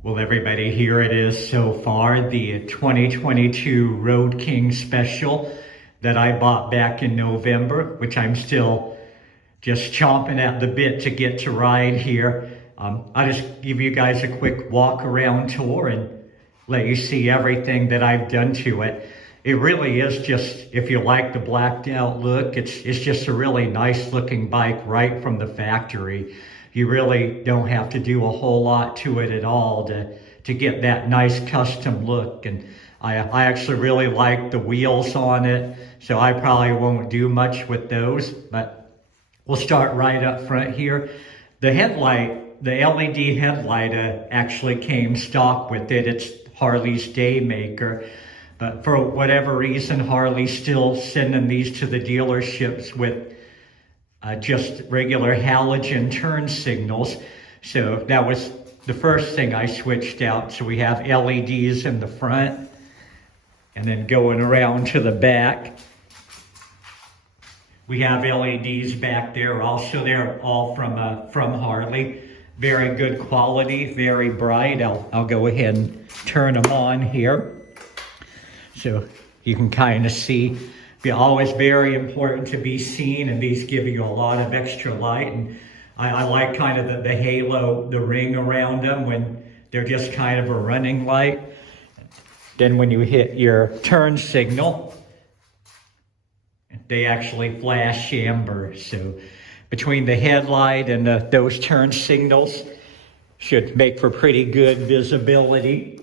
Well, everybody, here it is so far, the 2022 Road King Special that I bought back in November, which I'm still just chomping at the bit to get to ride here. I'll just give you guys a quick walk around tour and let you see everything that I've done to it. It really is just, if you like the blacked out look, it's just a really nice looking bike right from the factory. You really don't have to do a whole lot to it at all to get that nice custom look. And I actually really like the wheels on it, so I probably won't do much with those, but we'll start right up front here. The headlight, the LED headlight actually came stock with it. It's Harley's Daymaker. But for whatever reason, Harley's still sending these to the dealerships with just regular halogen turn signals. So that was the first thing I switched out. So we have LEDs in the front, and then going around to the back, we have LEDs back there also. They're all from Harley. Very good quality, very bright. I'll go ahead and turn them on here so you can kind of see. It's always very important to be seen, and these give you a lot of extra light. And I like kind of the halo, the ring around them when they're just kind of a running light. Then when you hit your turn signal, they actually flash amber. So between the headlight and those turn signals should make for pretty good visibility.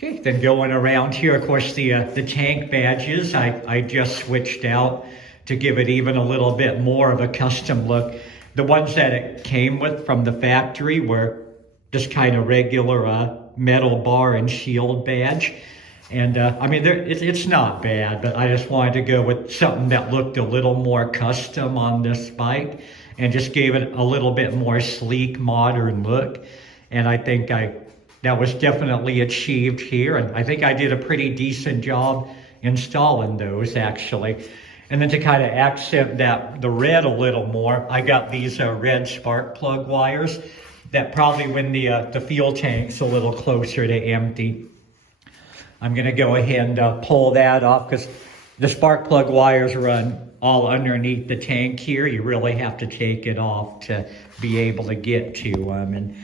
Okay, then going around here, of course, the tank badges, I just switched out to give it even a little bit more of a custom look. The ones that it came with from the factory were just kind of regular metal bar and shield badge. And I mean, it's not bad, but I just wanted to go with something that looked a little more custom on this bike and just gave it a little bit more sleek, modern look. And I think that was definitely achieved here, and I think I did a pretty decent job installing those actually. And then to kind of accent the red a little more, I got these red spark plug wires that probably when the fuel tank's a little closer to empty, I'm gonna go ahead and pull that off, because the spark plug wires run all underneath the tank here. You really have to take it off to be able to get to them. And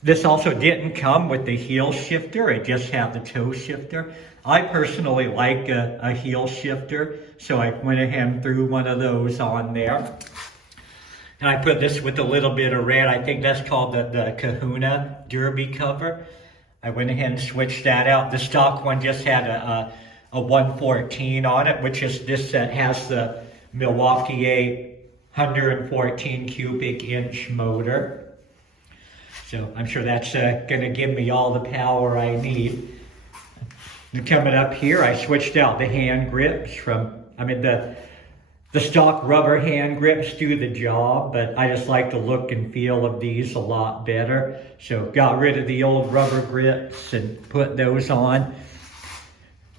this also didn't come with the heel shifter, it just had the toe shifter. I personally like a heel shifter, so I went ahead and threw one of those on there. And I put this with a little bit of red. I think that's called the Kahuna Derby cover. I went ahead and switched that out. The stock one just had a 114 on it, which is this that has the Milwaukee 114 cubic inch motor. So I'm sure that's going to give me all the power I need. And coming up here, I switched out the hand grips from, the stock rubber hand grips do the job, but I just like the look and feel of these a lot better. So got rid of the old rubber grips and put those on.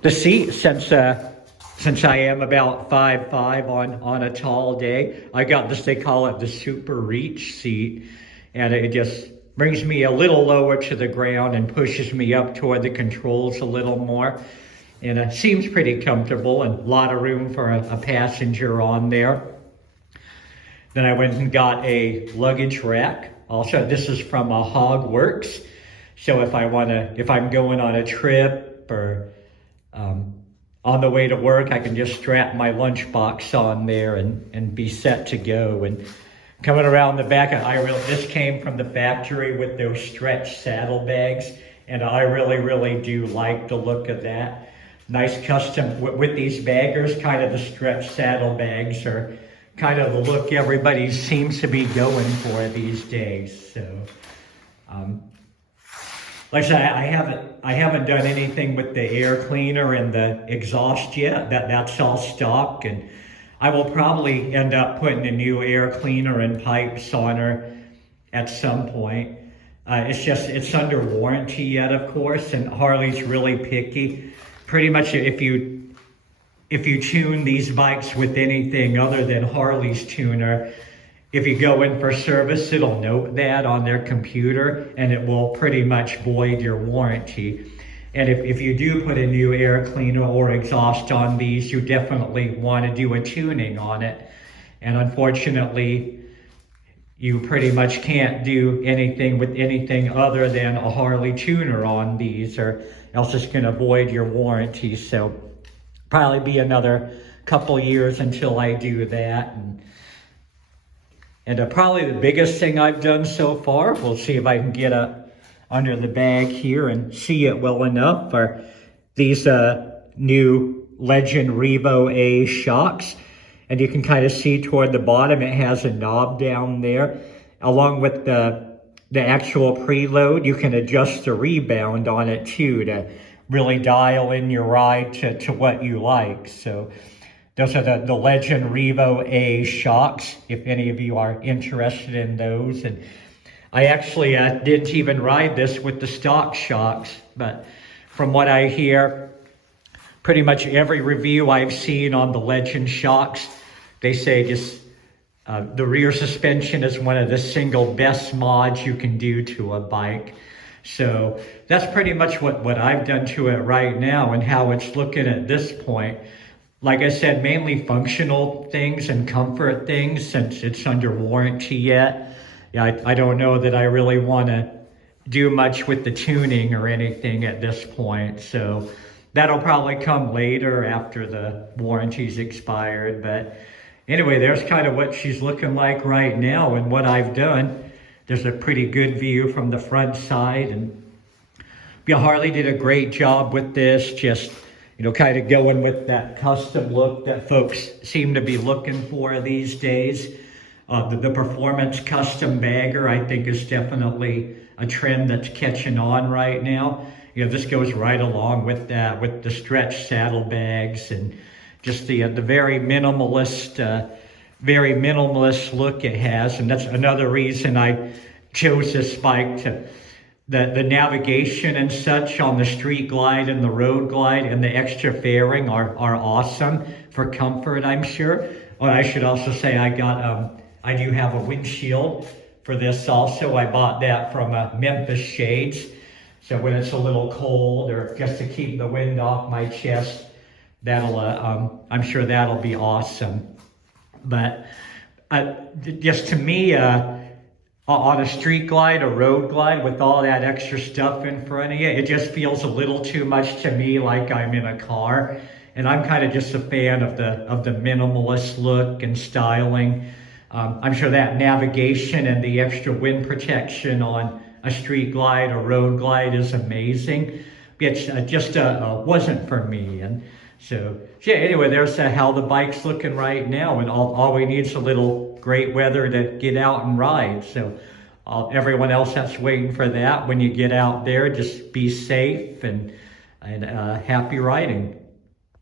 The seat, since I am about 5'5" on a tall day, I got this, they call it the Super Reach seat, and it just brings me a little lower to the ground and pushes me up toward the controls a little more. And it seems pretty comfortable, and a lot of room for a passenger on there. Then I went and got a luggage rack. Also, this is from Hogworks. So if I'm going on a trip or on the way to work, I can just strap my lunchbox on there and be set to go. And coming around the back, this came from the factory with those stretch saddlebags, and I really do like the look of that. Nice custom with these baggers. Kind of the stretch saddlebags are kind of the look everybody seems to be going for these days. So, like I said, I haven't done anything with the air cleaner and the exhaust yet. That's all stock, and I will probably end up putting a new air cleaner and pipes on her at some point. It's under warranty yet, of course, and Harley's really picky. Pretty much if you tune these bikes with anything other than Harley's tuner, if you go in for service, it'll note that on their computer and it will pretty much void your warranty. And if you do put a new air cleaner or exhaust on these, you definitely want to do a tuning on it. And unfortunately, you pretty much can't do anything with anything other than a Harley tuner on these, or else it's going to void your warranty. So probably be another couple years until I do that. And probably the biggest thing I've done so far, we'll see if I can get under the bag here and see it well enough, are these new Legend Revo A shocks. And you can kind of see toward the bottom, it has a knob down there. Along with the actual preload, you can adjust the rebound on it too to really dial in your ride to what you like. So those are the Legend Revo A shocks, if any of you are interested in those. And I actually didn't even ride this with the stock shocks, but from what I hear, pretty much every review I've seen on the Legend shocks, they say just the rear suspension is one of the single best mods you can do to a bike. So that's pretty much what I've done to it right now and how it's looking at this point. Like I said, mainly functional things and comfort things since it's under warranty yet. Yeah, I don't know that I really want to do much with the tuning or anything at this point. So that'll probably come later after the warranty's expired. But anyway, there's kind of what she's looking like right now and what I've done. There's a pretty good view from the front side. And yeah, Harley did a great job with this, just, you know, kind of going with that custom look that folks seem to be looking for these days. The performance custom bagger, I think, is definitely a trend that's catching on right now. You know, this goes right along with that, with the stretch saddlebags and just the very minimalist look it has. And that's another reason I chose this bike. The navigation and such on the Street Glide and the Road Glide and the extra fairing are awesome for comfort, I'm sure. Oh, I should also say I do have a windshield for this also. I bought that from Memphis Shades. So when it's a little cold or just to keep the wind off my chest, that'll I'm sure that'll be awesome. But just to me, on a Street Glide, a Road Glide with all that extra stuff in front of you, it just feels a little too much to me, like I'm in a car. And I'm kind of just a fan of the minimalist look and styling. I'm sure that navigation and the extra wind protection on a Street Glide or Road Glide is amazing. It just wasn't for me. And so yeah, anyway, there's how the bike's looking right now. And all we need is a little great weather to get out and ride. So everyone else that's waiting for that, when you get out there, just be safe and happy riding.